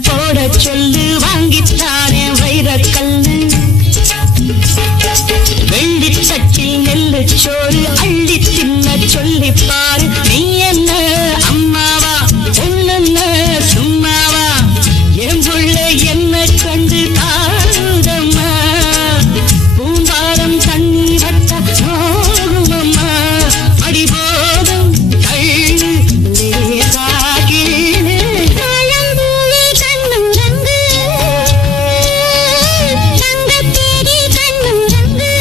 போட சொல்லு வாங்கித்தானே வைரக்கல்லு வெள்ளி சட்டில் நெல்லு சோறு அள்ளி தின்ன சொல்லி பாரு நீ என்ன அம்மாவா பொண்ணுன்ன சும்மாவா என் புள்ள என்ன கண்டு தாருதம்மா பூம்பாரம் தண்ணி வட்ட போகுமம்மா அடி போதும் கள்ளு லேசாகிடு தாழம்பூவே கண்ணுறங்கு தங்கத்தேடி கண்ணுறங்கு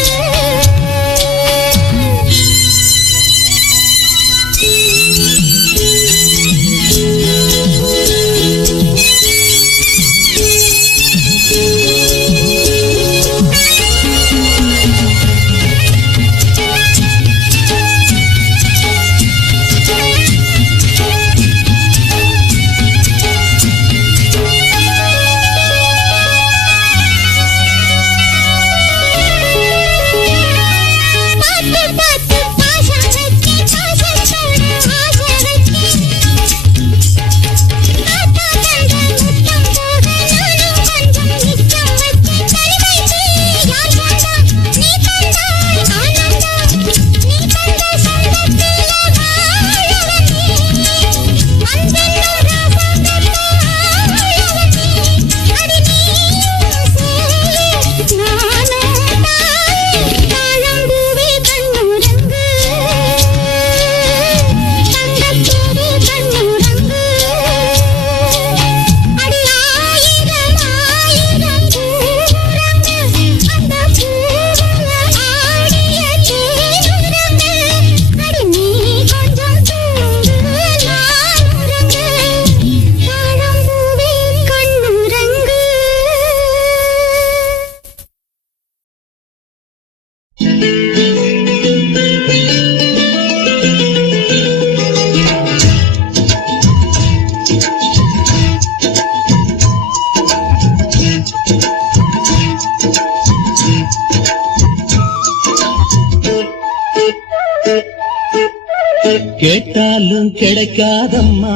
கேட்டாலும் கிடைக்காதம்மா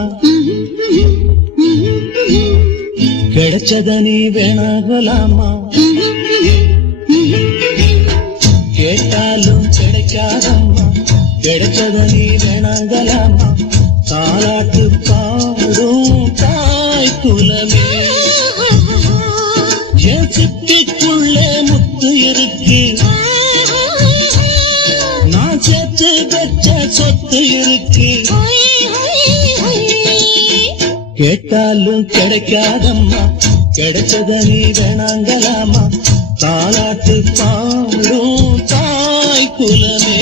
கிடைச்சத நீ வேணாகலாமா கேட்டாலும் கிடைக்காதம்மா கிடைச்சத நீ வேணாகலாமா தாலாட்டு பாடும் தாய் குலமே என் சிப்பிக்குள்ளே முத்து இருக்கு நான் சேர்த்து வச்ச சொத்து இருக்கு கேட்டாலும் கிடைக்காதம்மா கிடைச்சத நீ வேணாங்கலாமா தாலாட்டு பாடும் தாய் குலமே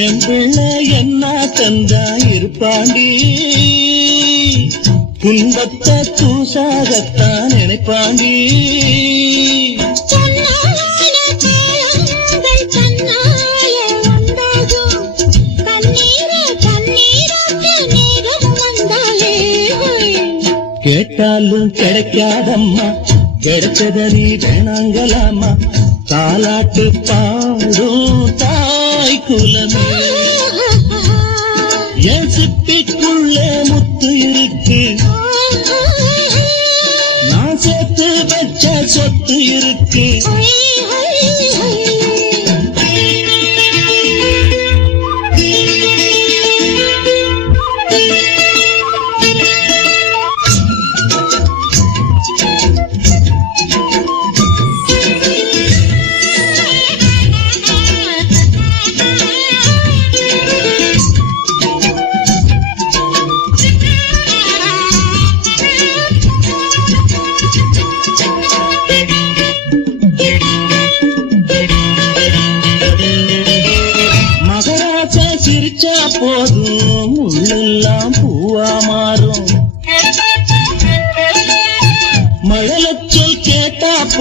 என் பிள்ளை என்ன தந்தா இருப்பாண்டி துன்பத்தை தூசாகத்தான் நினைப்பாண்டி கேட்டாலும் கிடைக்காதம்மா கிடைச்சத நீ வேணாங்கலாமா தாலாட்டு பாடும் தாய் குலமே என் சிப்பிக்குள்ளே முத்து இருக்கு நான் சேர்த்து வச்ச சொத்து இருக்கு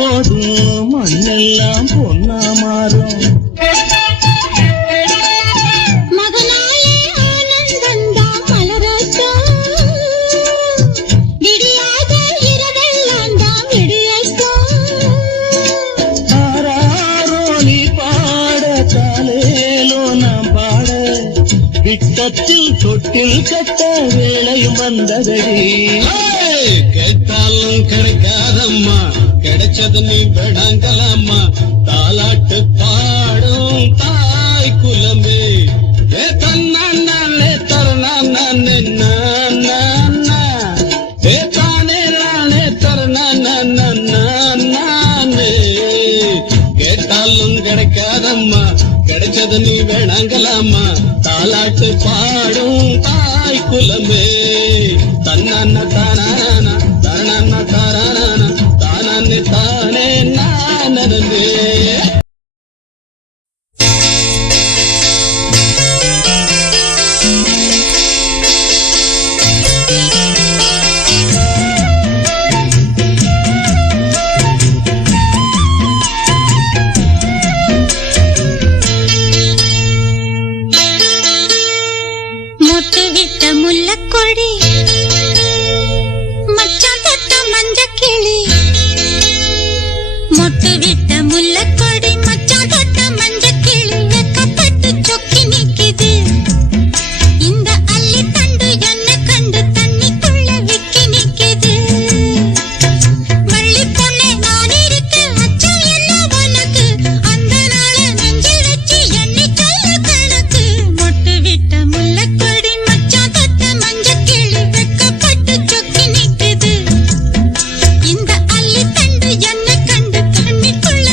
போதும் மண்ணெல்லாம் பொன்னா மாறும். மகனாலே ஆனந்தந்தான் மலரட்டும், விடியாத இரவெல்லாம் தான் விடியட்டும். ஆராரோ நீ பாட காலேலோ நாம் பாட, விட்டத்தில் தொட்டில் கட்ட வேளையும் வந்ததடி. கேட்டாலும் கிடைக்காதம்மா, கிடைச்சது நீ வேணாங்கலாமா. தாலாட்டு பாடும் தாய் குலமே, ஏ தன்னானே தரணானே நானே, ஏ தானே நானே தரணானே. கேட்டாலும் கிடைக்காதம்மா, கிடைச்சது நீ வேணாங்கலாமா. தாலாட்டு பாடும் தாய் குலமே, தன்னான தானானா தரணான தாரானா தானே தானே நானே. மொட்டு விட்ட முல்லக்கொடி, மச்சான் தொட்ட மஞ்சக்கிளி. மொட்டு விட்ட முல்லக்கொடி, மச்சான் தொட்ட மஞ்சக்கிளி. வெக்கப்பட்டு சொக்கி நிக்குது இந்த அள்ளி தண்டு, என்ன கண்டு தண்ணிக்குள்ள விக்கி நிக்குது. வள்ளி பொண்ணே நான் இருக்க, அச்சம் என்ன உனக்கு? அந்த நாள நெஞ்சில் வச்சு எண்ணி சொல்ல கணக்கு. மொட்டு விட்ட முல்லக்கொடி, மச்சான் தொட்ட மஞ்சக்கிளி. வெக்கப்பட்டு சொக்கி நிக்குது இந்த அள்ளி தண்டு, என்ன கண்டு தண்ணிக்குள்ள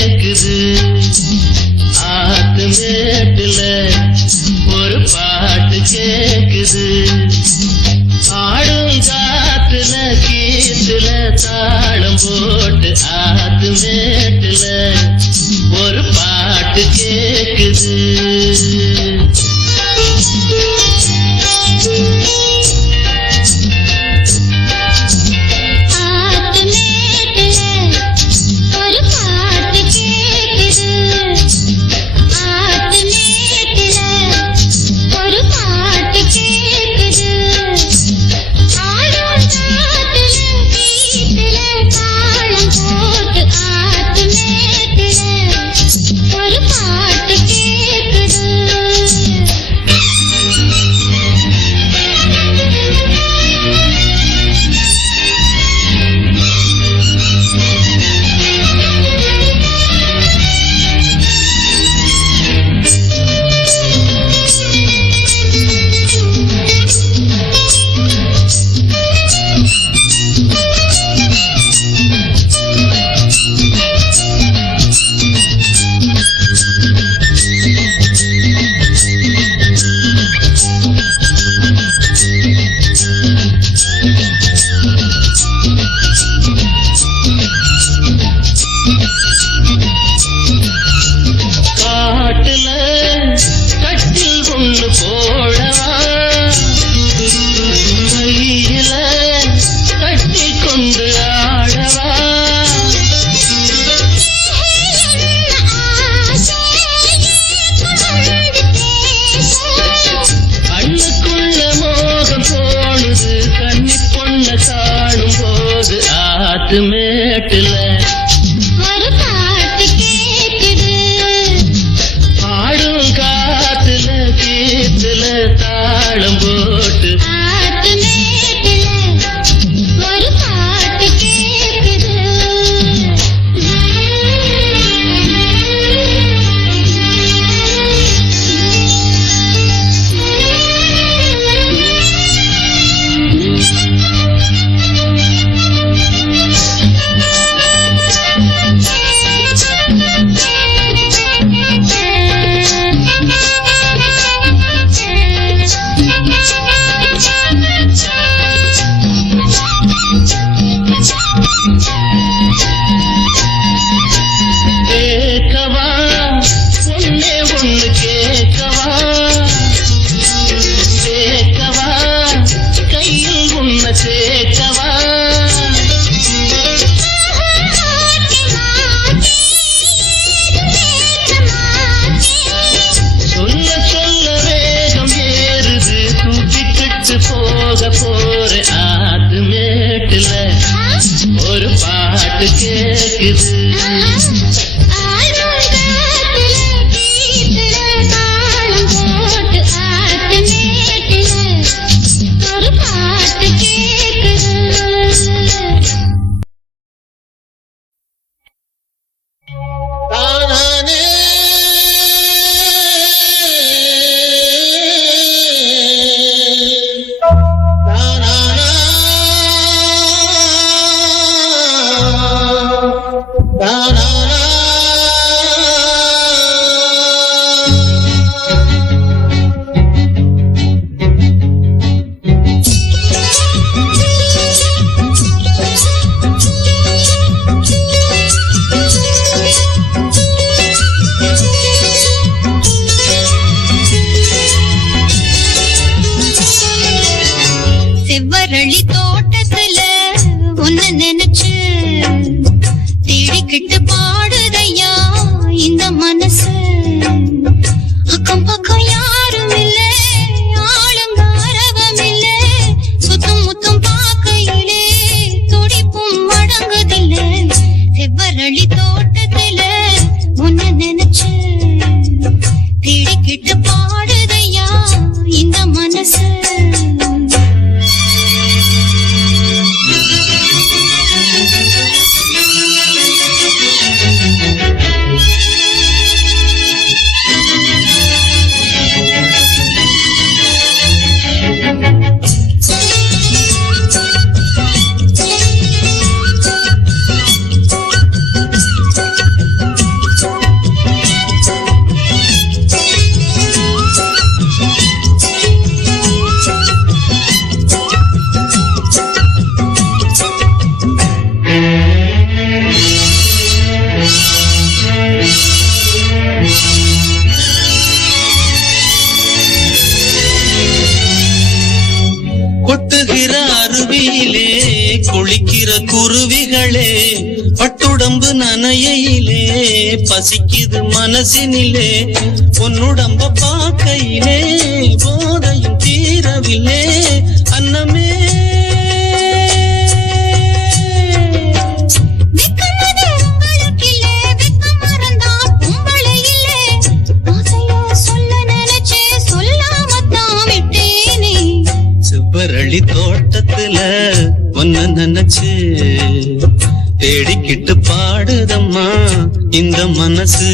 கேக்குது ஆத்து மேட்டுல ஒரு பாட்டு கேக்குது ஆடும் காத்துல கீத்துல தாளம் போட்டு ஆத்து மேட்டுல ஒரு பாட்டு கேக்குது மேட்டுல ஒரு பாட்டு கேக்குது ஆடும் காத்துல கீத்துல தாளம் போட்டு ஆத்து மேட்டுல ஒரு பாட்டு கேக்குது கேக்கவா ஒன்னே ஒண்ணு கேக்கவா கேக்கவா கையில் உன்னை சேர்க்கவா சொல்ல சொல்ல வேகம் ஏறுது தூக்கிக்கிட்டு போக போற ஆத்து மேட்டுல ஒரு பாட்டு கேக்குது செவ்வரளி தோட்டத்துல உன்னை நினைச்சு தேடிக்கிட்டு பாடுதையா இந்த மனசு அக்கம் பக்கம் யாரும் இல்ல ஆளுங்காரகம் இல்ல சுத்தம் முத்தம் பார்க்கையிலே துடிப்பும் அடங்குதில்ல செவ்வரளி தோட்டத்துல உன்னை நினைச்சு தேடிக்கிட்டு பாடுதையா இந்த மனசு நனையிலே பசிக்குது மனசினிலே பொன்னுடம்ப பார்க்கையிலே போதையும் தீரவில்லை அன்னமே செவ்வரளி தோட்டத்துல ஒன்ன நினைச்சு தேடிக்கிட்டு பாடுதம்மா இந்த மனசு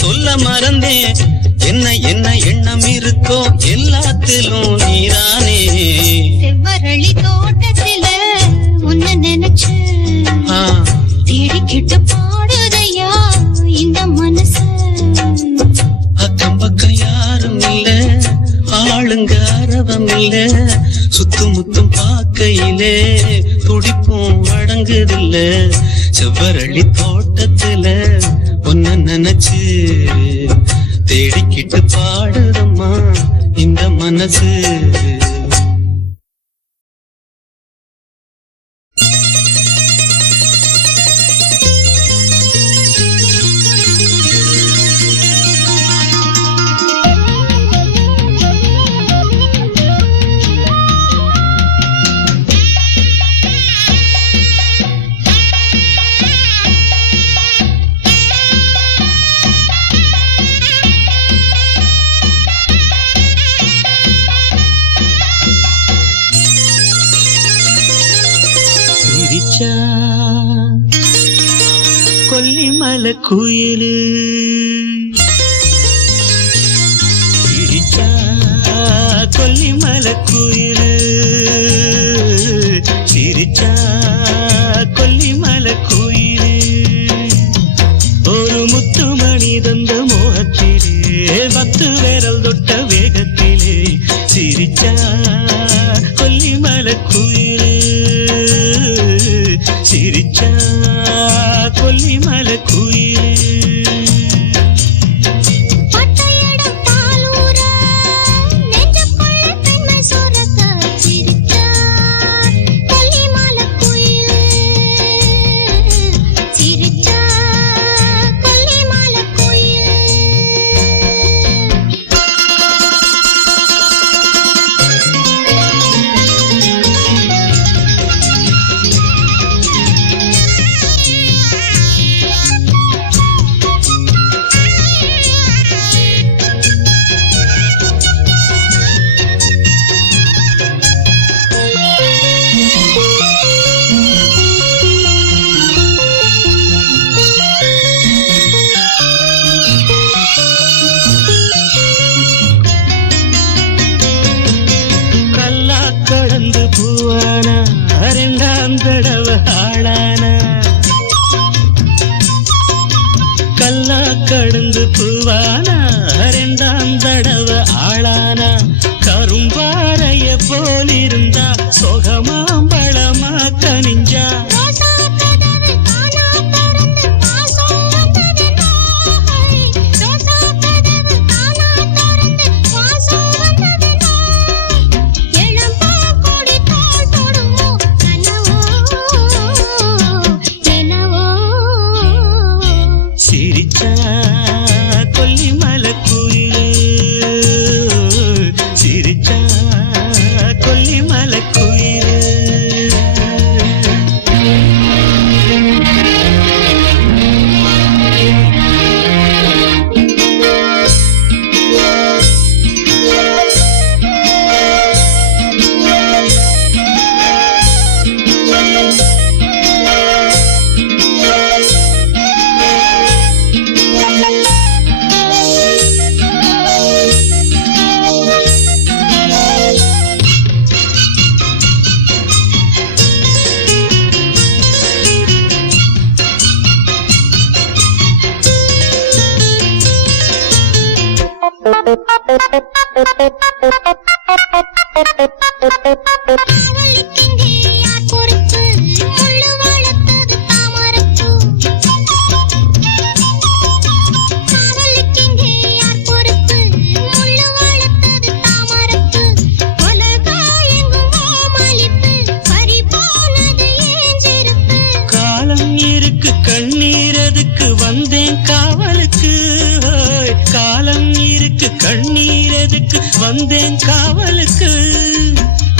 சொல்ல மறந்தேன் என்ன என்ன எண்ணம் இருக்கோ எல்லாத்திலும் நீரானே செவ்வரளி தோட்டத்தில உன்ன நினைச்சு தேடிக்கிட்டு பாடுதையா இந்த மனசு அக்கம் பக்கம் யாரும் இல்ல ஆளுங்க அரவம் இல்ல சுத்தும் முத்தும் பார்க்கையிலே துடிப்பும் அடங்குதில்ல செவ்வரளி தோட்டத்தில ஒன்ன நினைச்சு தேடிக்கிட்டு பாடுதம்மா இந்த மனசு கொல்லிமலை குயிலு சிரிச்சா கொல்லிமலை குயிலு சிரிச்சா கொல்லிமலை குயிலு ஒரு முத்துமணி தந்த மோகத்திலே 10 விரல் தொட்ட வேகத்திலே சிரிச்சா கொல்லிமலை குயிலு சிரிச்சா கொல்லிமலை குயிலு கல்லா கடந்து பூவானா 2ஆம் தடவை ஆளானா கரும்பாறைய போலிருந்தா சொகமாம்பழமா கனிஞ்சா சிரிச்சா கொல்லிமலை குயிலு சிரிச்சா கொல்லிமலை குயிலு கண்ணீரதுக்கு வந்தேன் காவலுக்கு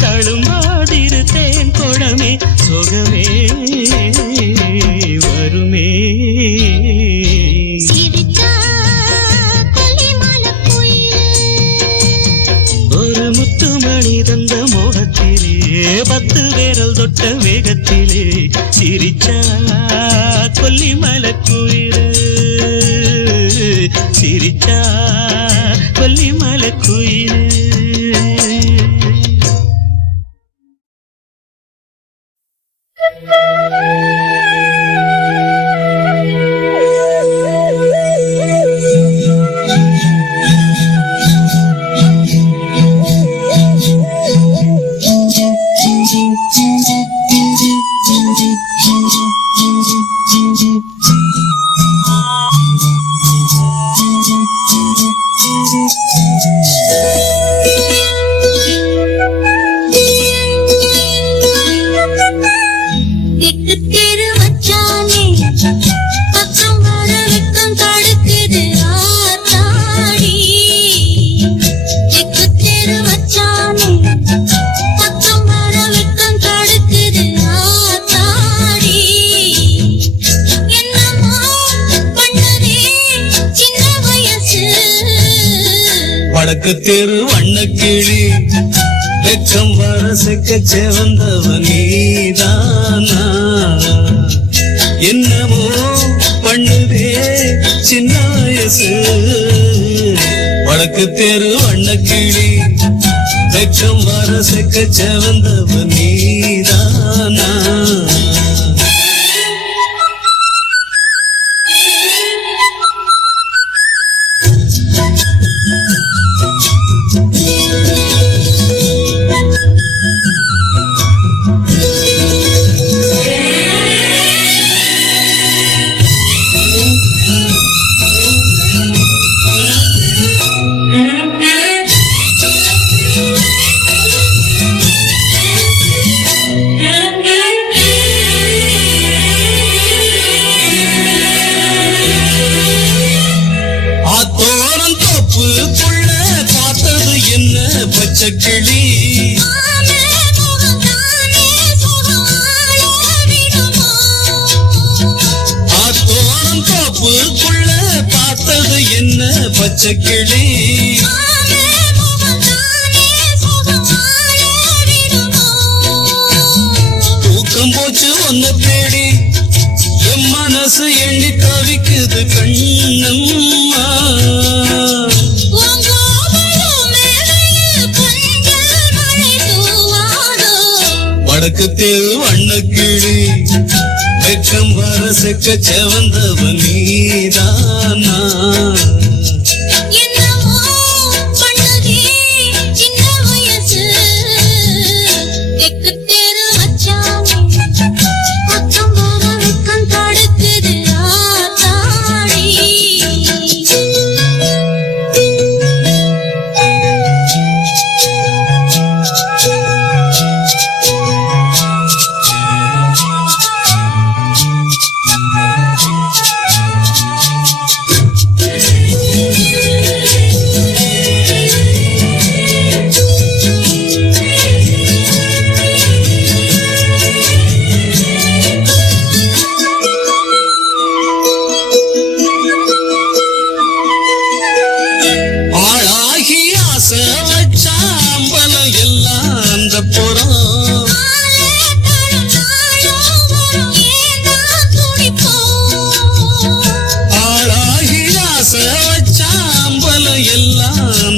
தழும்பாதிரு தேன் கொடமே சொகமே வருமே ஒரு முத்துமணி தந்த மோகத்திலே 10 விரல் தொட்ட வேகத்திலே சிரிச்சா கொல்லிமலை குயிலு சிரிச்சா கொல்லிமலை குயிலு வடக்கு தெரு வண்ணக்கிளி வெக்கம் வரசக்க செவந்தவ நீதானா என்னமோ பண்ணுதே சின்ன வயசு வடக்கு தெரு வண்ணக்கிளி வெக்கம் வரசக்க செவந்தவ நீதானா பச்சக்கிளி ஆத்தோரம் தோப்புக்குள்ள பார்த்தது என்ன பச்சக்கிளி தூக்கம் போச்சு ஒன்னு தேடி என் மனசு எண்ணி தவிக்குது கண்ணம்மா வடக்கு தெரு வண்ணக்கிளி வெக்கம் வரசக்க செவந்தவ நீதானா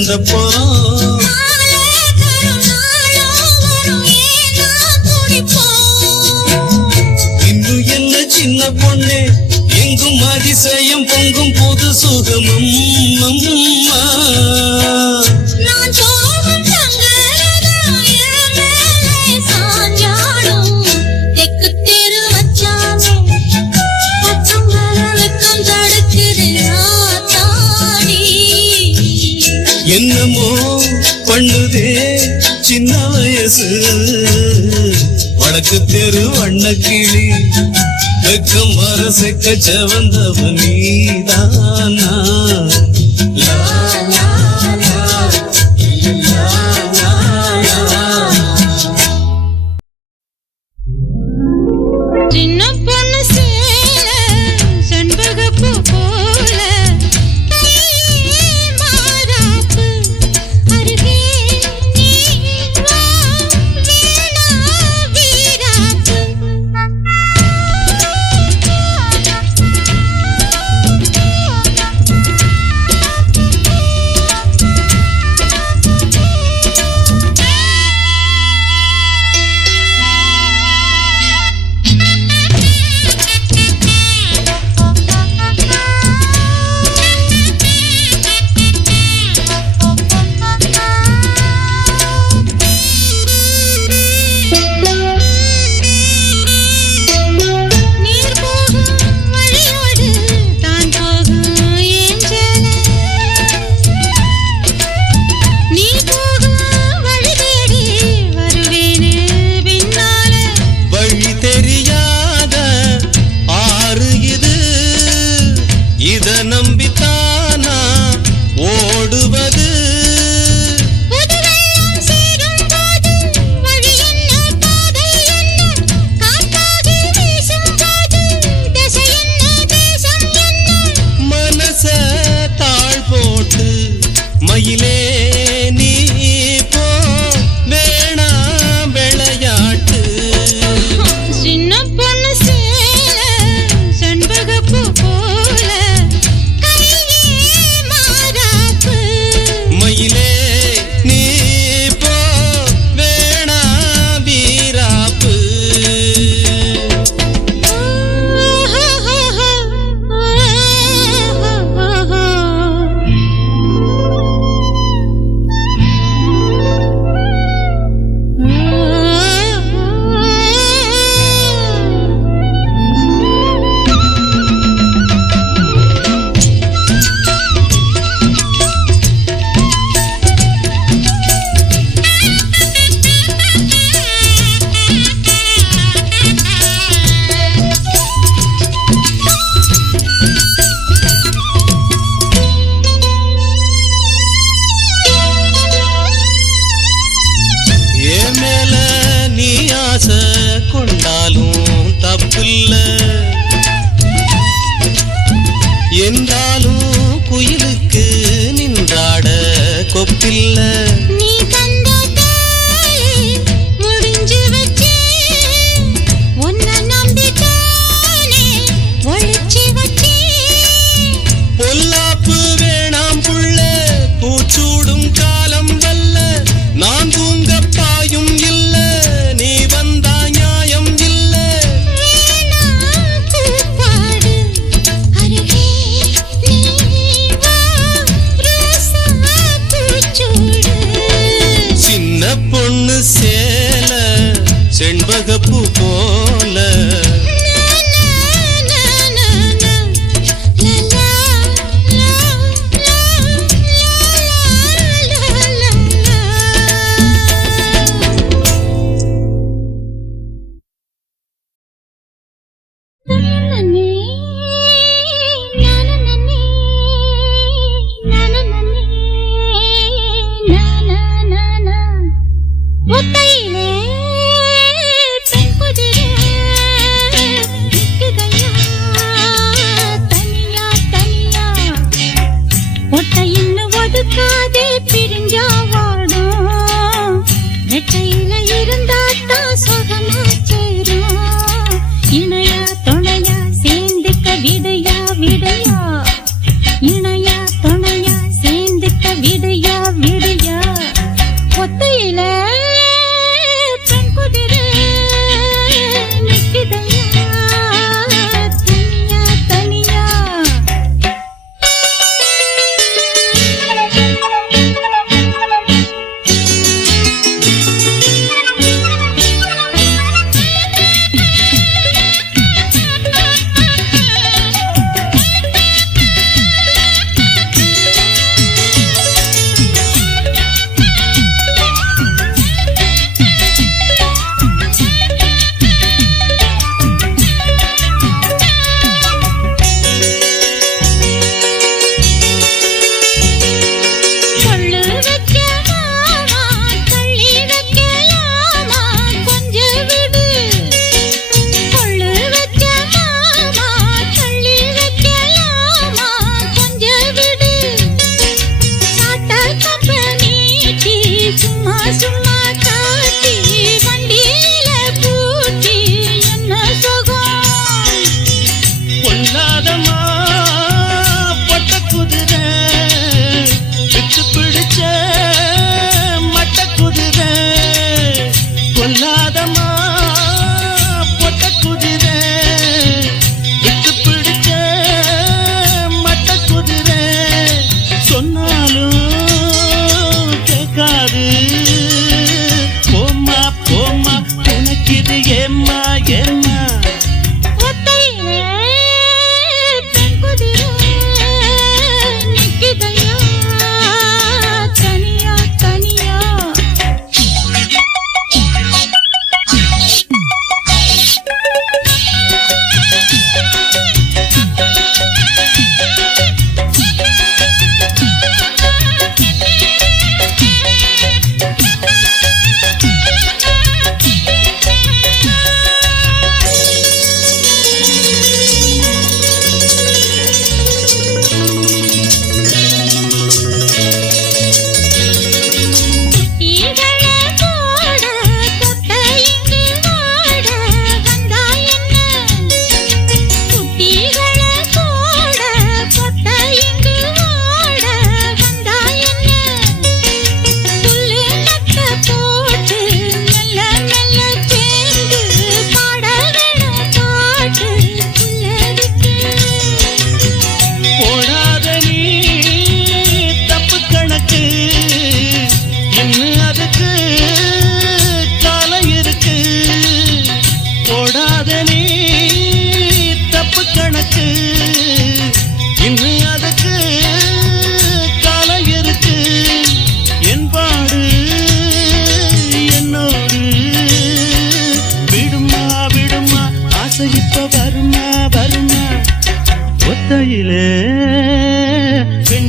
வந்த போறோம். இன்னும் என்ன சின்ன பொண்ணே எங்கும் அதிசயம் பொங்கும் புது சுகமும் அம்மா. என்னமோ பண்ணுதே சின்ன வயசு வடக்கு தெரு வண்ணக்கிளி வெக்கம் வர செக்க செவந்தவன் நீதானா. லா, லா, லா, லா, லா, லா. சின்ன பொண்ணு சேல செண்பகப்பூ போல மாறாப்பு அருகே நீ வா வேணா வீராப்பு. நீர் போகும் வழியோடு தான் போகும் ஏஞ்சல நீ போகும் வழி தேடி வருவேனே பின்னால. வழி தெரியாத ஆறு இது, இத நம்பித்தானா ஓடுவது. புதுவெள்ளம் சேரும் போது வழி என்ன பாதை என்ன காற்றாகி வீசும் போது திசை என்ன தேசம் என்ன. மனச தாழ் போட்டு மயிலே நீ போ வேணாம் விளையாட்டு. சின்ன பொண்ணு சேல செண்பகப்பூ போல கையே மாறாப்பு. மயிலே நீ போ வேணாம் வீராப்பு. என் மேல நீ ஆசை கொண்டாலும் தப்பில்ல, என்றாலும் குயிலுக்கு நின்றாட கொப்பில்ல. நீ தந்த தாலி முடிஞ்சு வச்சே உன்னை நம்பித்தானே ஒழிச்சு வச்சே. பொல்லாப்பு வேணாம் புள்ள பூச்சூடும் காலம் வல்ல, நான் தூங்க பாயும் இல்ல நீ வந்தா நியாயம் இல்ல. வேணா கூப்பாடு அருகே நீ வா ரோசா பூச்சூடு. சின்ன பொண்ணு சேல செண்பகப்பூ போல ஒத்தையிலே பெண் குதிரை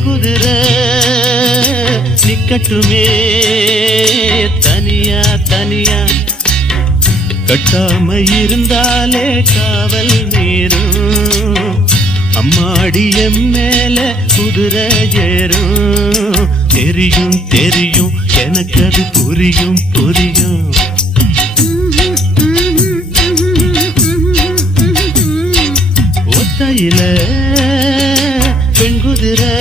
பெண் குதிரை நிக்கட்டுமே தனியா தனியா கட்டாம இருந்தாலே காவல் மீறும் அம்மாடி எம் மேல குதிரை ஏறும் தெரியும் தெரியும் எனக்கு அது புரியும் புரியும் ஒத்தையில பெண் குதிரை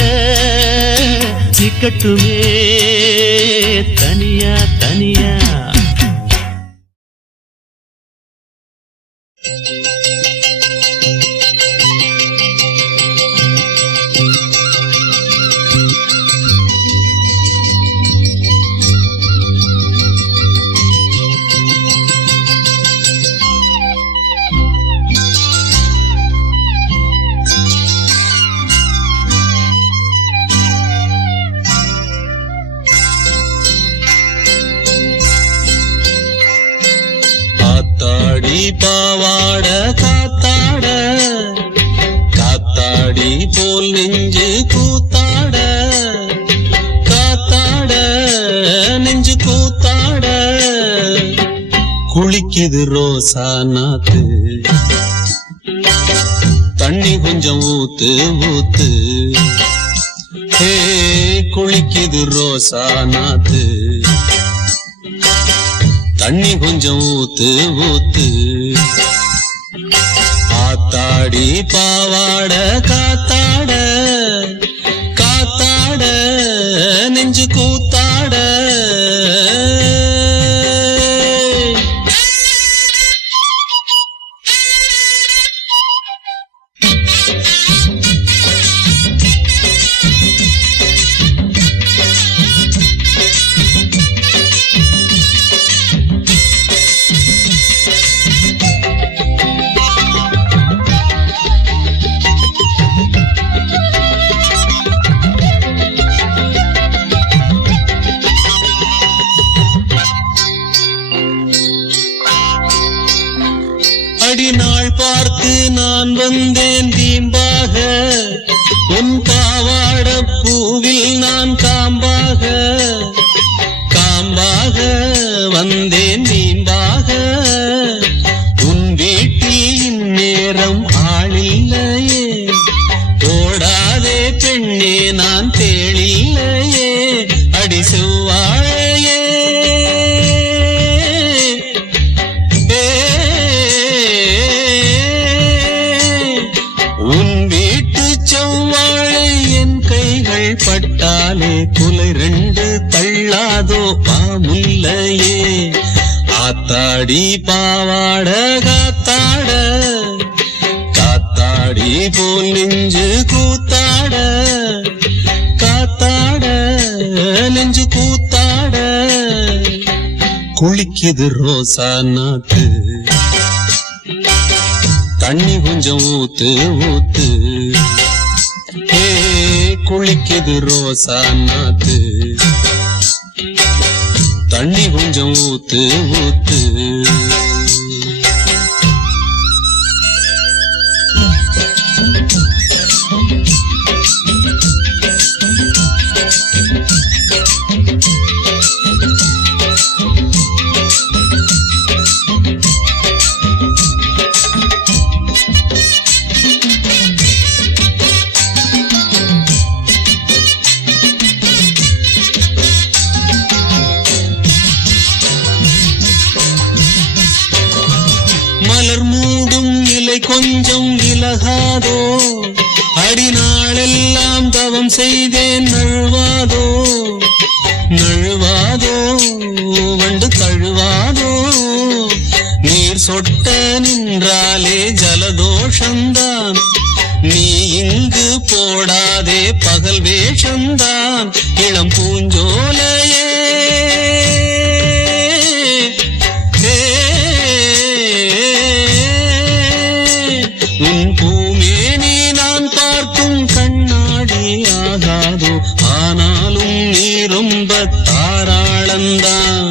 நிக்கட்டுமே தனியா தனியா பாவாட காத்தாட காத்தாடி போல் நெஞ்சு கூத்தாட காத்தாட நெஞ்சு கூத்தாட குளிக்குது ரோசா நாத்து தண்ணி கொஞ்சம் ஊத்து ஊத்து ஹே குளிக்குது ரோசா நாத்து தண்ணி கொஞ்சம் ஊத்து ஊத்து ஆத்தாடி பாவாட காத்தாட காத்தாட நெஞ்சு கூத்தாட அடிநாள் பார்த்து நான் வந்தேன் தீம்பாக உன் பாவாட பூவில் நான் காம்பாக காம்பாக வந்தேன் தீம்பாக உன் வீட்டில் இந்நேரம் ஆளில்லையே ஓடாதே பெண்ணே நான் தேளில்லையே அடி செவ்வாழையே பட்டாலே குலை ரெண்டு தள்ளாதோ பாமுல்லையே ஆத்தாடி பாவாட காத்தாட காத்தாடி போல் நெஞ்சு கூத்தாட காத்தாட நெஞ்சு கூத்தாட குளிக்குது ரோசா நாத்து தண்ணி கொஞ்சம் ஊத்து ஊத்து குளிக்குது ரோசா நாத்து தண்ணி கொஞ்சம் ஊத்து ஊத்து மலர் மூடும் இலை கொஞ்சம் விலகாதோ அடிநாளெல்லாம் தவம் செய்தேன் நழுவாதோ நழுவாதோ வண்டு தழுவாதோ நீர் சொட்ட நின்றாலே ஜலதோஷந்தான் நீ இங்கு போடாதே பகல் வேஷந்தான் இளம் பூஞ்சோலையே உன் பூமேனி நான் பார்க்கும் கண்ணாடி ஆகாதோ ஆனாலும் நீ ரொம்ப தாராளந்தான்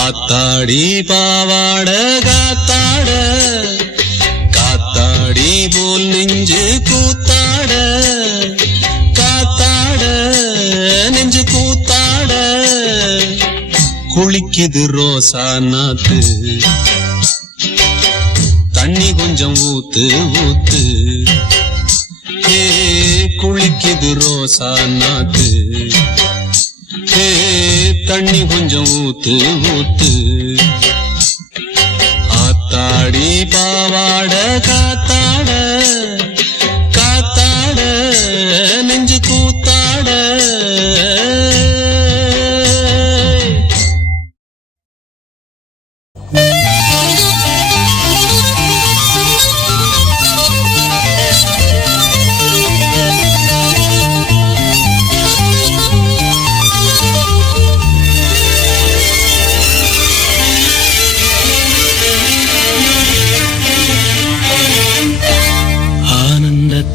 ஆத்தாடி பாவாட காத்தாட காத்தாடி போல் நெஞ்சு கூத்தாட காத்தாட குளிக்குது ரோசா நாத்து தண்ணி கொஞ்சம் ஊத்து ஊத்து குளிக்குது ரோசா நாத்து தண்ணி கொஞ்சம் ஊத்து ஊத்து ஆத்தாடி பாவாட காத்தாட காத்தாட நெஞ்சு கூத்தாட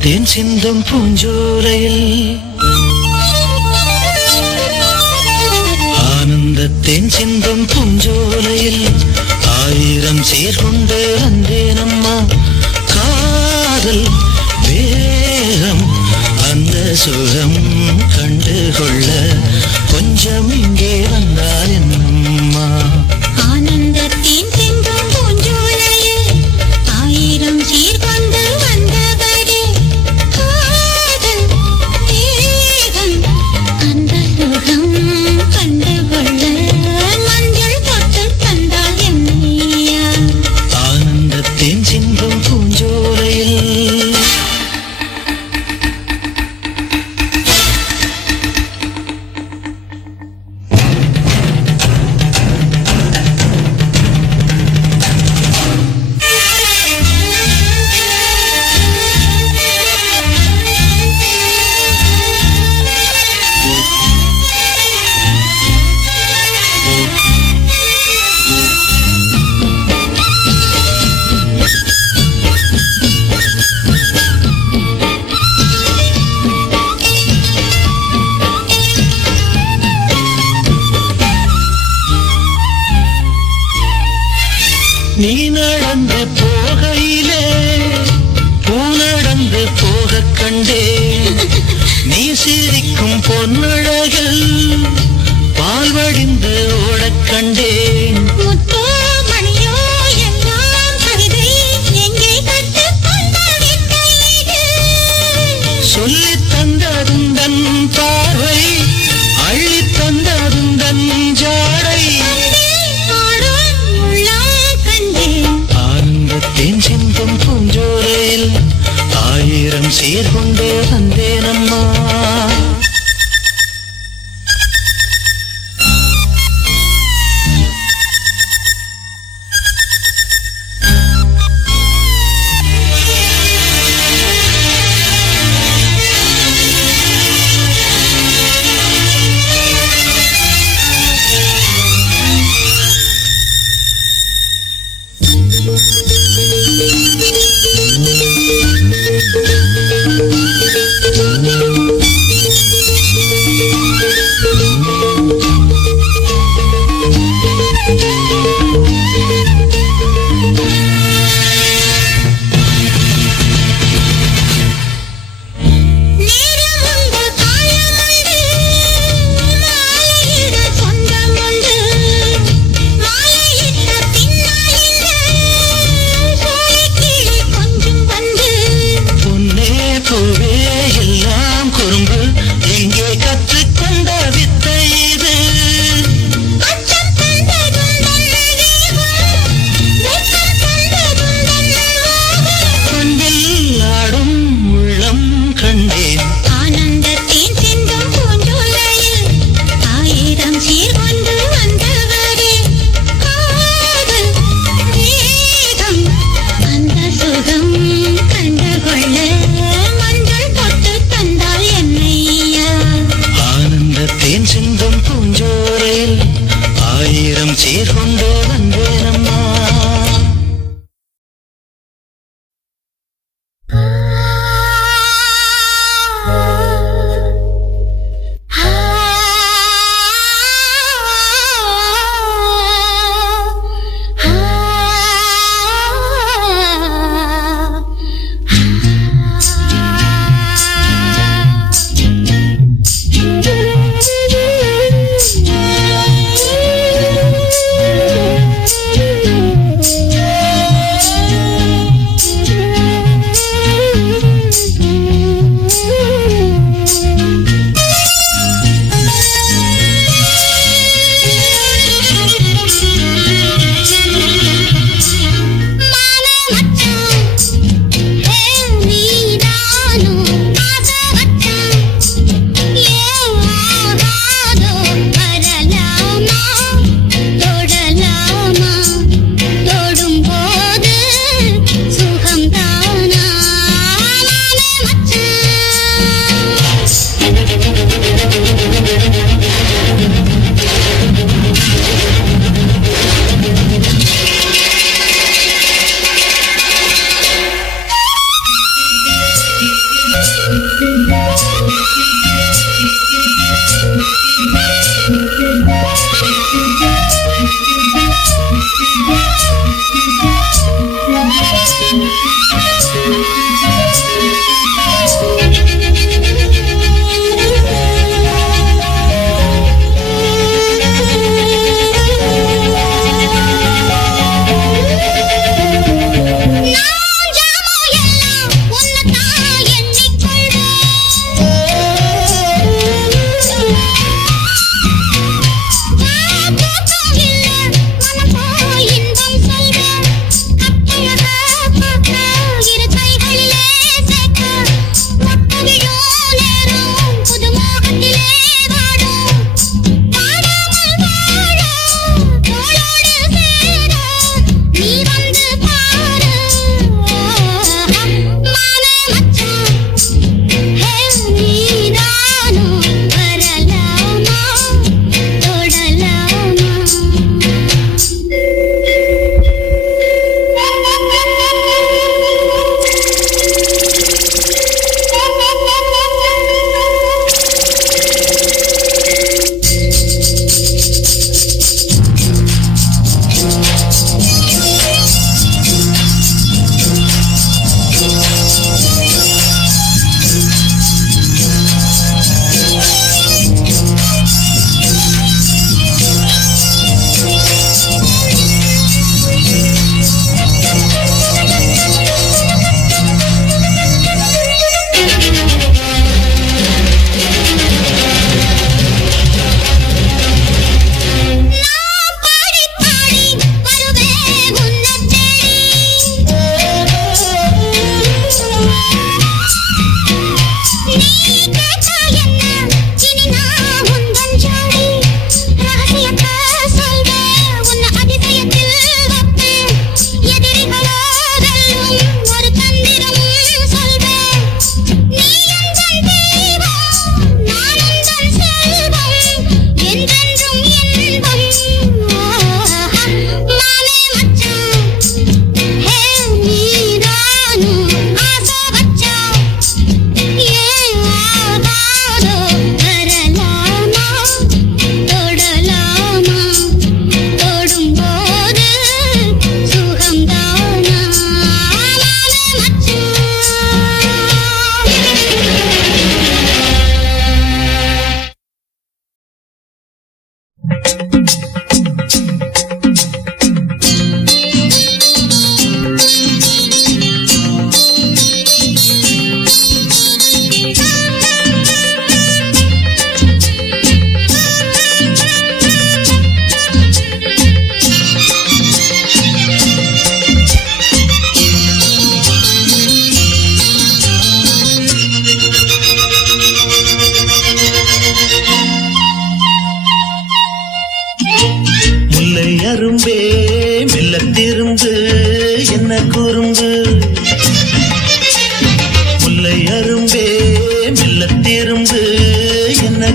தேன் சிந்தும் பூஞ்சோலையில் ஆனந்த தேன் சிந்தும் பூஞ்சோலையில் ஆயிரம் சீர்கொண்டு வந்தேனம்மா காதல் வேகம் அந்த சுகம் கண்டுகொள்ள கொஞ்சம் இங்கே வந்தால் என்னம்மா ஆனந்தத்தின் சிந்தும் பூஞ்சோலையில் ஆயிரம் சீர்கொண்டு வந்தபடி காதல் வேகம் அந்த சுகம் கண்டுகொள்ள மஞ்சள் பொட்டு தந்தால் என்னையா ஆனந்தத்தின் சிந்தும் பூஞ்சோலையில் நீ நடந்து போகையிலே பூ நடந்து போக கண்டே நீ சிரிக்கும் பொன்னழகில் பால் வடிந்து ஓடக் கண்டேன் முத்தோ மணியோ எல்லாம் கவிதை எங்கே கற்றுக்கொண்ட வித்தை இது சொல்லித் தந்ததுந்தன் பார்வை அள்ளித் தந்ததுந்தன் ஜாடை ஆனந்தத்தின் சிந்தும் பூஞ்சோலையில் ஆயிரம் சீர்கொண்டே வந்தேனம்மா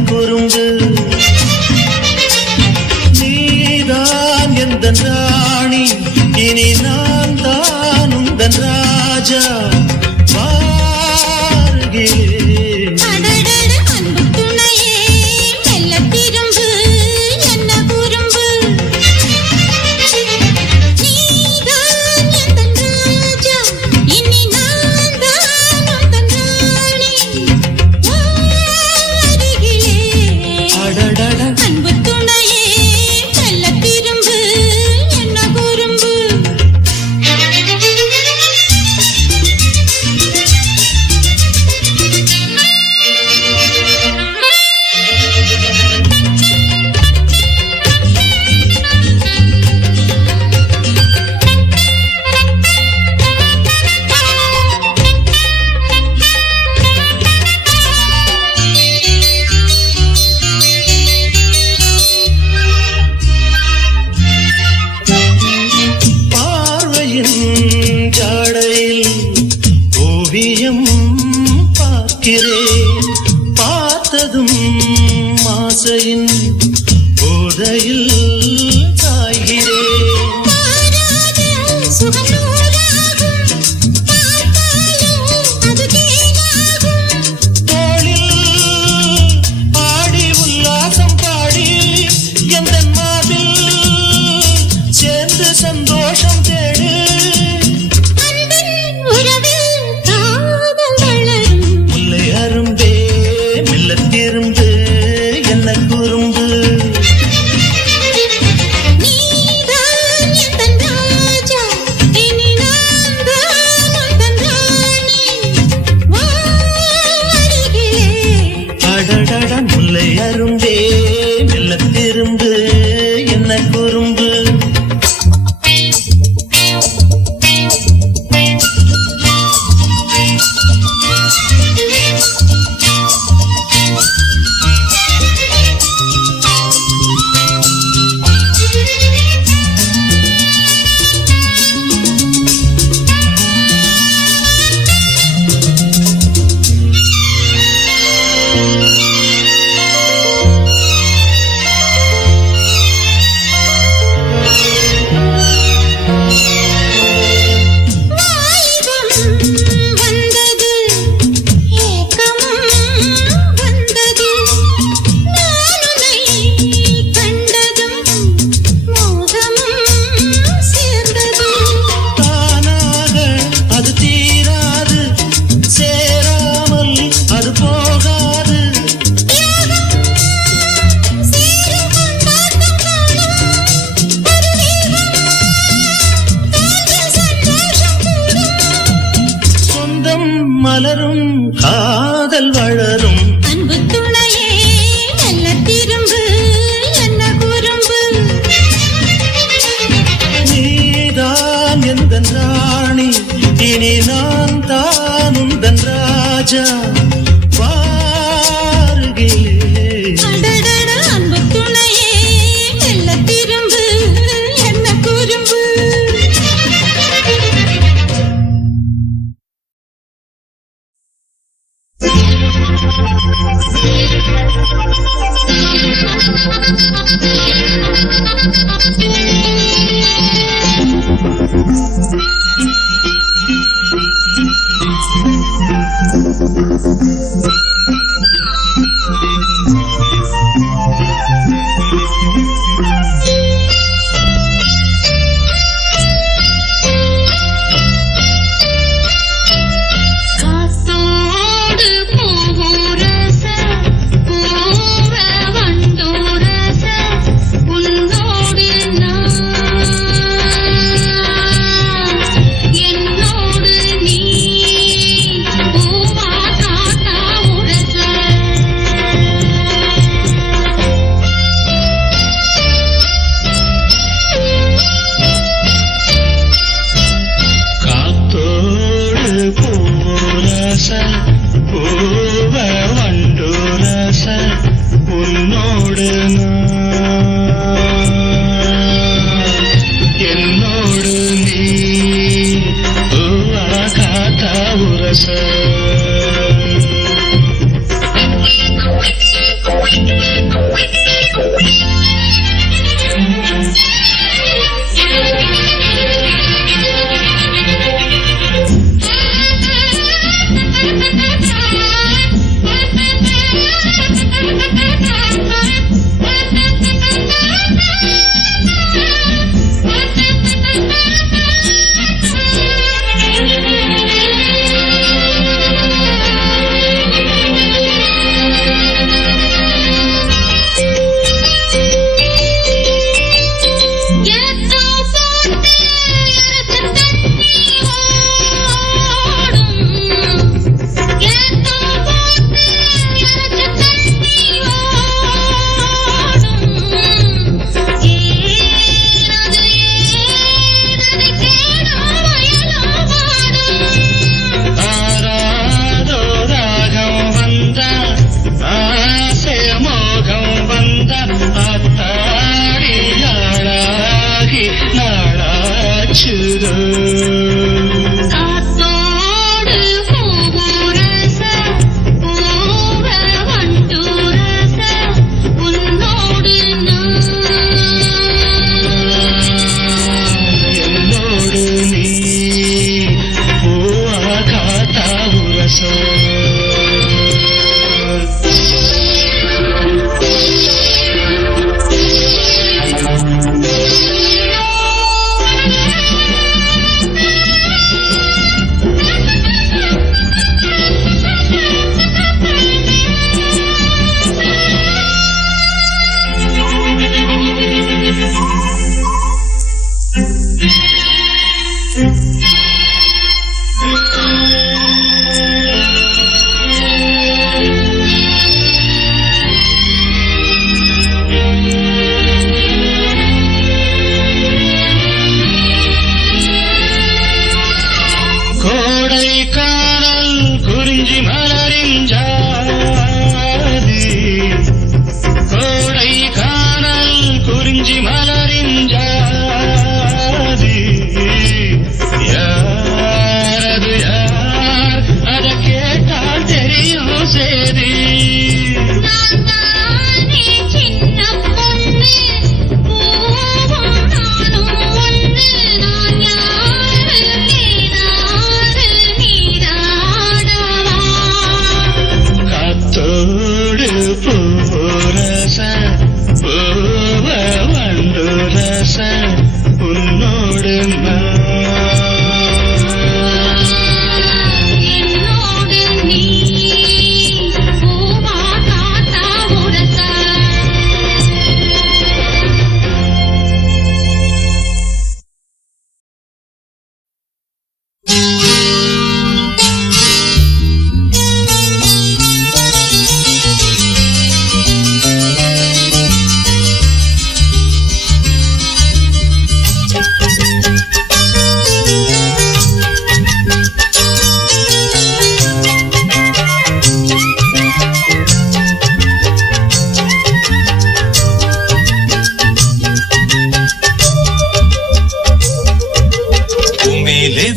குறும்பு நீதான் எந்தன் ராணி இனி நான் தான் உந்தன் ராஜா வாருகிறேன் அடடட அன்பு துணையே மெல்ல திரும்பு என்ன குறும்பு நீதான் எந்தன் ராஜா இனி நான் தான் உந்தன் ராணி வருகிறேன் அடடட அன்பு துணையே மெல்ல திரும்பு என்ன குறும்பு பார்வையின் ஜாடையில் ஓவியம் பார்க்கிறேன் பார்த்ததும் ஆசையின் போதையில் சாய்கிறேன் பாராத சுகம் நூறாகும் பார்த்தாலும் அது தேனாகும் தோளில் ஆடி உல்லாசம் பாடி எந்தன் மார்பில் சேர்ந்து சந்தோஷம் தேடு அன்பின் உறவில் காதல் வளரும் முல்லை அரும்பே மெல்லத் திரும்பு என்ன குறும்பு நீதான் எந்தன் ராஜா இனி நான் தான் உந்தன் ராணி வருகிறேன் அடடட முல்லை அரும்பே மெல்லத் திரும்பு என்ன குறும்பு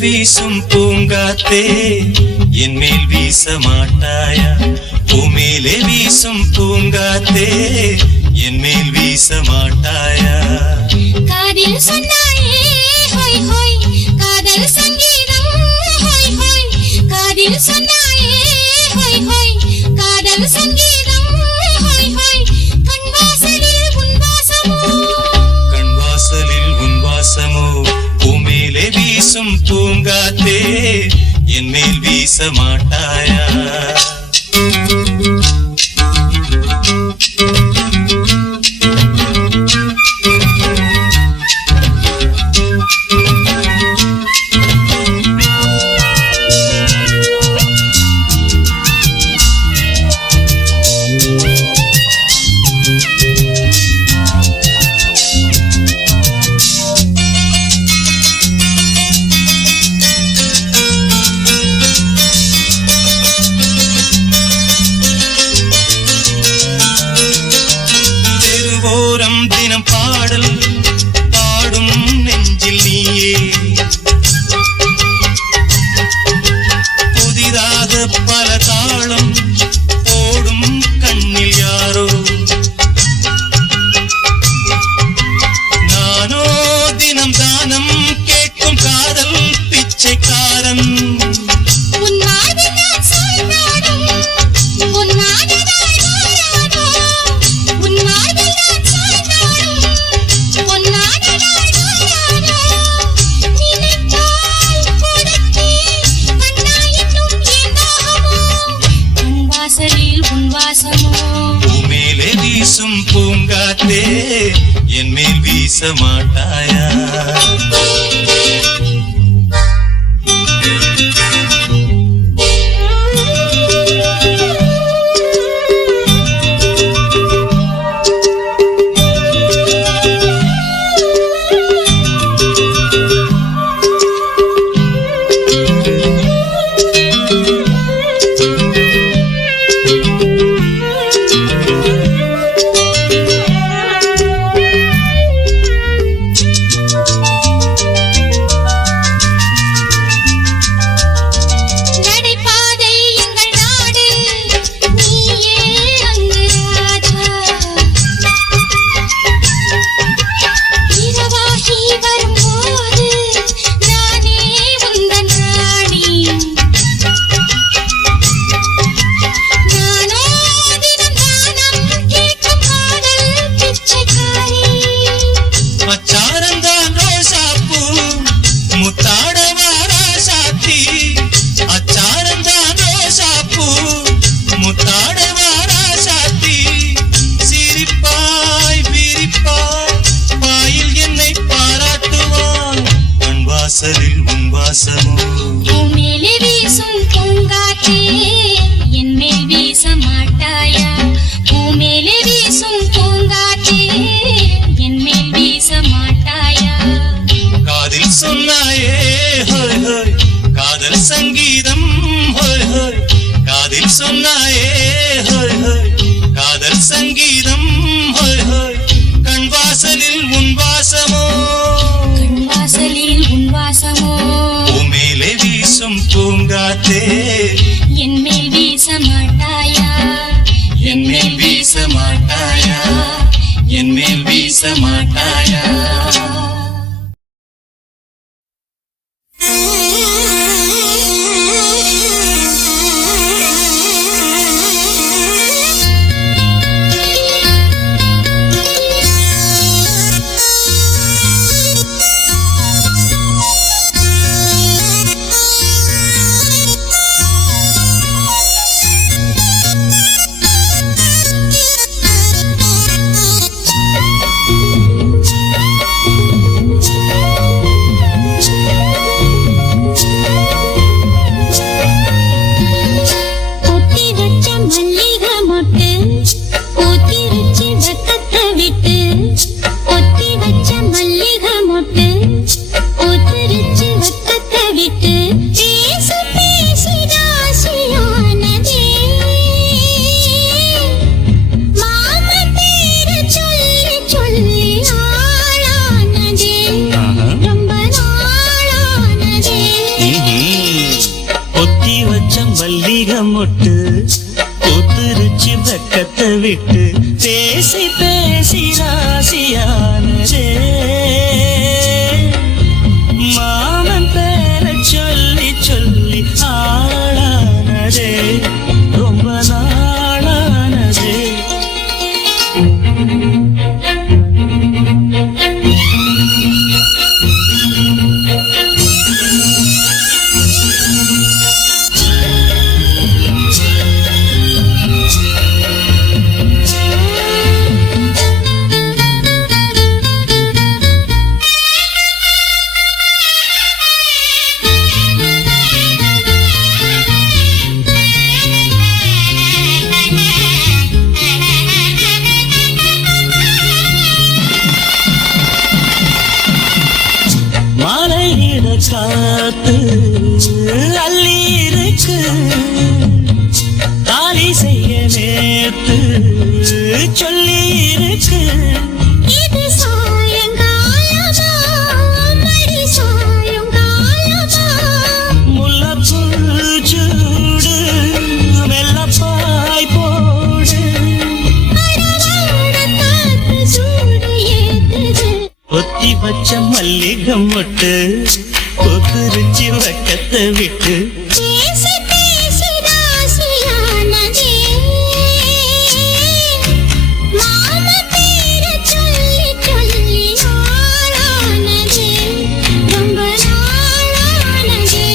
வீசும் பூங்காத்தே என் மேல் வீச மாட்டாயா பூமேலே வீசும் பூங்காத்தே என் மேல் வீச மாட்டாயா காதில் சொன்னாயே ஹோய் ஹோய் காதல் சங்கீதம் ஹோய் ஹோய் காதில் சொன்னாயே ஹோய் ஹோய் காதல் சங்கீதம் ஹோய் ஹோய் கண்வாசலில் உன் வாசமோ கண்வாசலில் உன் வாசமோ பூமேலே வீசும் பூங்காத்தே என் மேல் வீச மாட்டாயா தினம் பாடல் பாடும் நெஞ்சில் நீயே புதிதாக பல தாளம் போடும் கண்ணில் யாரோ நானோ தினம் தானம் கேட்கும் காதல் பிச்சைக்காரன் பூமேலே வீசும் பூங்காத்தே என் மேல் வீச மாட்டாயா பூமேலே வீசும் பூங்காற்றே என் மேல் வீச மாட்டாயா பூமேலே வீசும் பூங்காற்றே என் மேல் வீச மாட்டாயா காதில் சொன்னாயே ஹோய் ஹோய் காதல் சங்கீதம் ஹோய் ஹோய் காதில் சொன்னாயே ஹோய் ஹோய் காதல் சங்கீதம் ஹோய் ஹோய் கண்வாசலில் உன் வாசமோ கண்வாசலில் உன் வாசமோ பூமேலே வீசும் பூங்காத்தே என் மேல் வீச மாட்டாயா என் மேல் வீச மாட்டாயா என் மேல் வீச மாட்டாயா மொட்டு பூத்துருச்சி வெக்கத்தை விட்டு பேசி பேசி ராசியானதே மாமன் பேர சொல்லி சொல்லி ஆளானதே ரொம்ப நாளானதே காத்து அள்ளி இருக்கு தாலி செய்ய நேத்து சொல்லி இருக்கு இது சாயங்காலமா மடி சாயங்காலமா முல்லப்பூ சூடு வெள்ளப்பாய் போடு அடவாட காத்து சூடு ஏத்துது ஒத்தி வச்ச மல்லிகை மொட்டு பூத்துருச்சி வெக்கத்தை விட்டு பேசி பேசி ராசியானதே மாமா பேர சொல்லி சொல்லி ஆளானதே ரொம்ப நாளானதே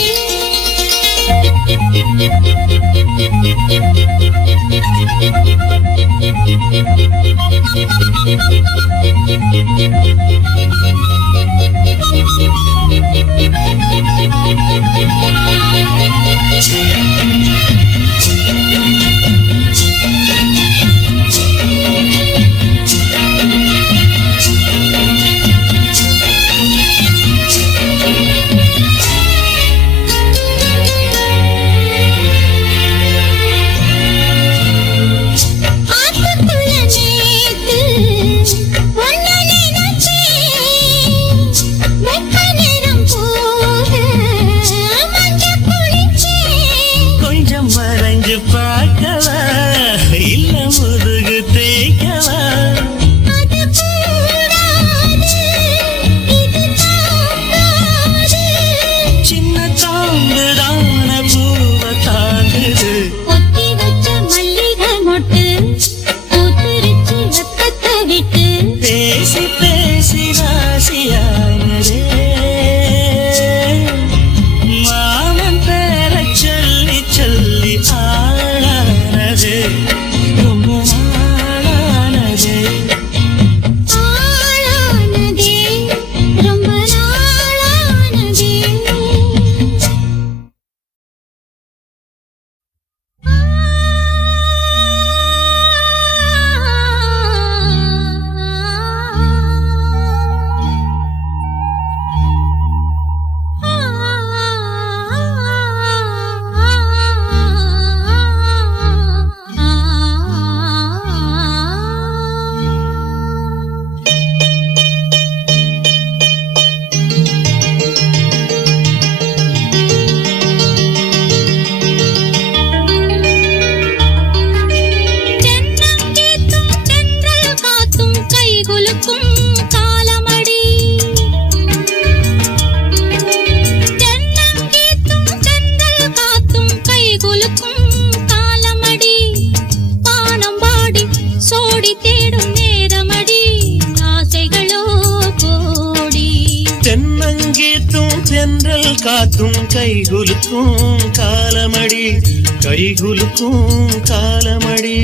கொஞ்சம் மறைஞ்சு பார்க்கவா இல்ல முதுகு தேய்க்கவா சின்ன தாங்குதான பூவ தாங்குது ஒத்தி வச்ச மல்லிகை மொட்டு பூத்துருச்சி வெக்கத்தை விட்டு பேசி பேசி ராசியானதே மாமன் பேர சொல்லி சொல்லி ஆளானதே ரொம்ப நாளானதே ஆளானதே ரொம்ப நாளானதே தென்னங்கீத்தும் தென்றல் காத்தும் கைகுலுக்கும் காலமடி தென்னங்கீத்தும் தென்றல் காத்தும் கைகுலுக்கும் காலமடி பானம் பாடி சோடி தேடும் நேரமடி ஆசைகளோ கோடி தென்னங்கீத்தும் தென்றல் காத்தும் கைகுலுக்கும் காலமடி கைகுலுக்கும் காலமடி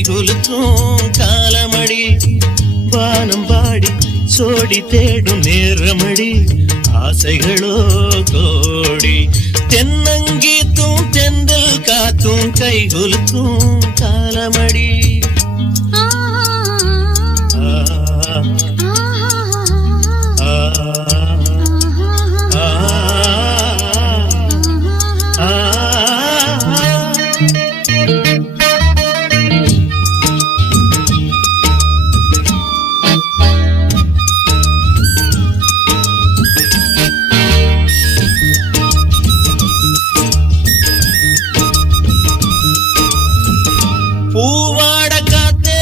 கைகுலுக்கும் காலமடி வானம் பாடி சோடி தேடும் நேரமடி ஆசைகளோ கோடி தென்னங்கீத்தும் தென்றல் காத்தும் கைகுலுக்கும் காலமடி பூவாட காத்தே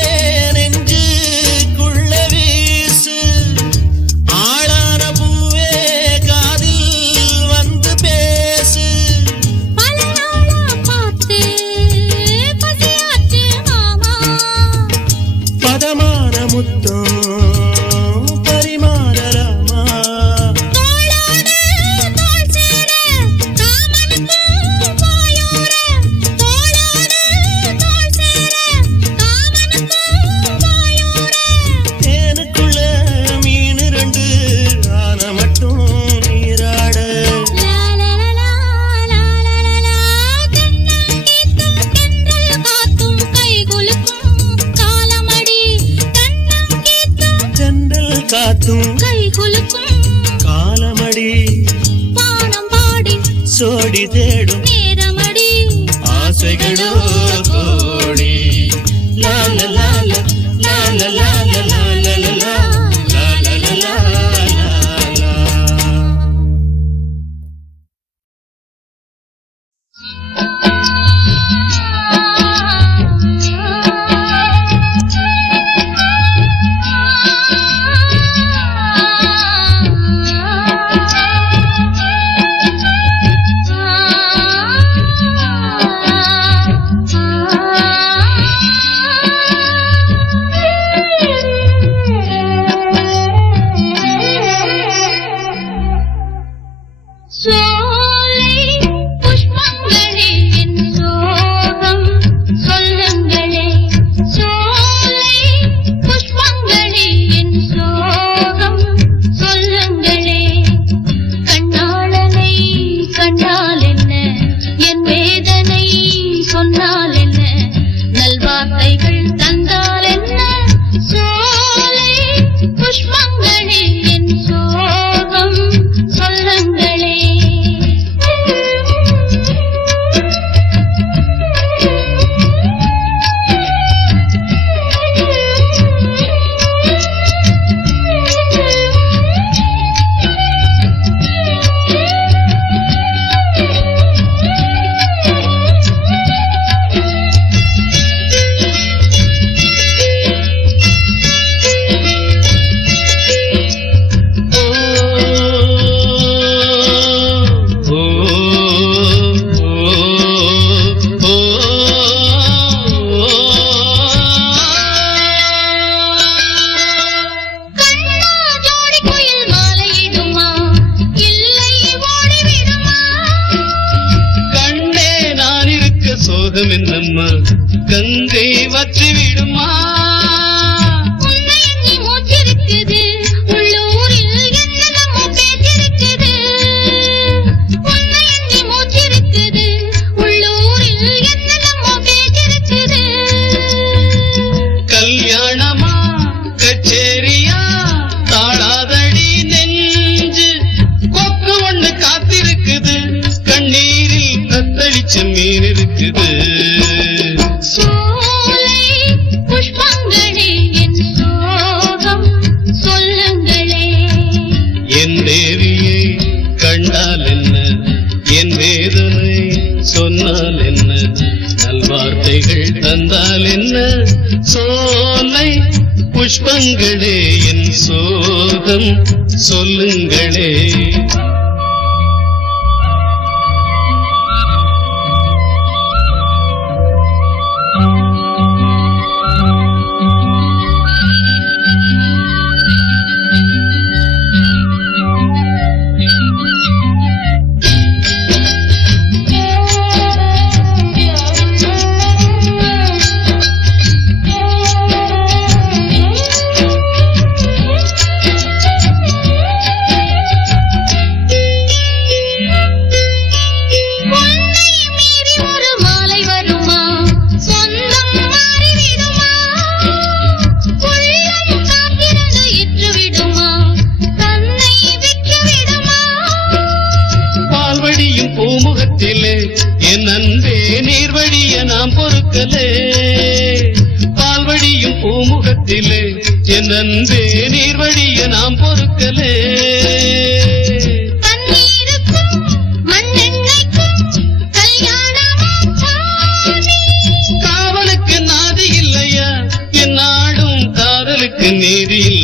நெஞ்சுக்குள்ள வீசு ஆளான பூவே காதில் வந்து பேசு பல நாளா பார்த்து பசியாச்சு மாமா பதமான முத்தம் பரிமாறலாமா தோளோடு தோள் சேர காமனுக்கும் வாயோர தோளோடு தோள் சேர காமனுக்கும் வாயோர தேனுக்குள்ள மீன் ரெண்டு ஆன மட்டும் நீராட லாலலலா லாலலலா தென்னங்கீத்தும் தென்றல் காத்தும் கைகுலுக்கும் காலமடி தென்னங்கீத்தும் தென்றல் காத்தும் கைகுலுக்கும் காலமடி பானம் பாடி சோடி தேடும் நேரமடி ஆசைகளோ கோடி லால லால லால லால லால லால லால லால சோலை புஷ்பங்களே என் சோகம் சொல்லுங்களே சோலை புஷ்பங்களே என் சோகம் சொல்லுங்களே கண்ணாளனை கண்டால் என்ன என் வேதனை சொன்னால் என்ன நல்வார்த்தைகள் தந்தால் என்ன சோலை புஷ்பங்களே என் சோகம் சொல்லுங்களே கண்ணா ஜோடி குயில் மாலையிடுமா இல்லை ஓடிவிடுமா கண்ணே நான் இருக்க சோகம் என்னம்மா கங்கை வற்றி விடுமா உன்னை எண்ணி மூச்சிருக்குது உள்ளூரில் என்னென்னமோ பேச்சிருக்குது உன்னை எண்ணி மூச்சிருக்குது உள்ளூரில் என்னென்னமோ பேச்சிருக்குது கல்யாணமா கச்சேரியா தாளாதடி நெஞ்சு கொக்கு ஒண்ணு காத்திருக்குது கண்ணீரில் தத்தளிச்ச மீன் இருக்குது சோலை புஷ்பங்களே என் சோகம் சொல்லுங்களே என் தேவியை கண்டால் என்ன என் வேதனை சொன்னால் என்ன நல்வார்த்தைகள் தந்தால் என்ன சோலை புஷ்பங்களே என் சோகம் சொல்லுங்களே என் அன்பே நீர் வழிய நாம் பொறுக்கலே. தண்ணீருக்கும் மண்ணெண்ணைக்கும் கல்யாணமாச்சாமி. காவலுக்கு நாதி இல்லையா, என் நாடும் காதலுக்கு நீதி